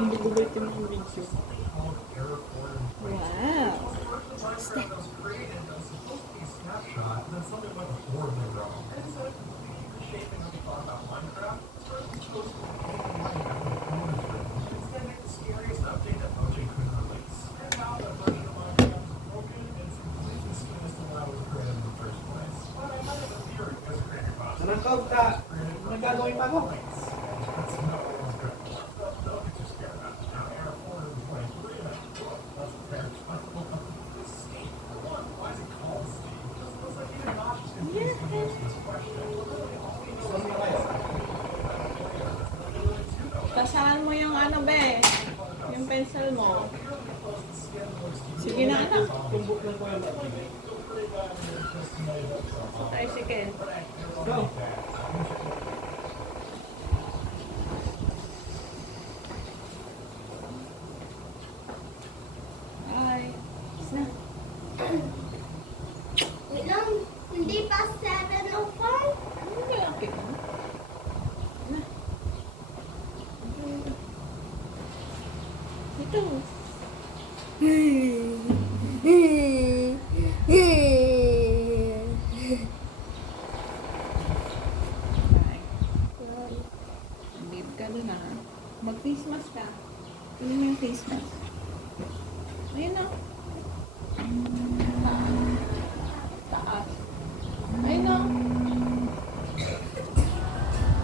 Hindi ko ba ito yung video? Wow. Nanakaw ka. Nagagawin pa ko. Pasahan mo yung ano be, yung pencil mo. Sige na anak. Tumbok lang ko yan. Tricycle. Go. Ay. Na. Wait lang, hindi pa 7:05? Ano ba yung cake mo? Na. Ito. Ay. Babe ka dun ah. Mag-face mask ka. Tingnan mo yung face mask. Ayun na. Taas. Taas. Ayun na.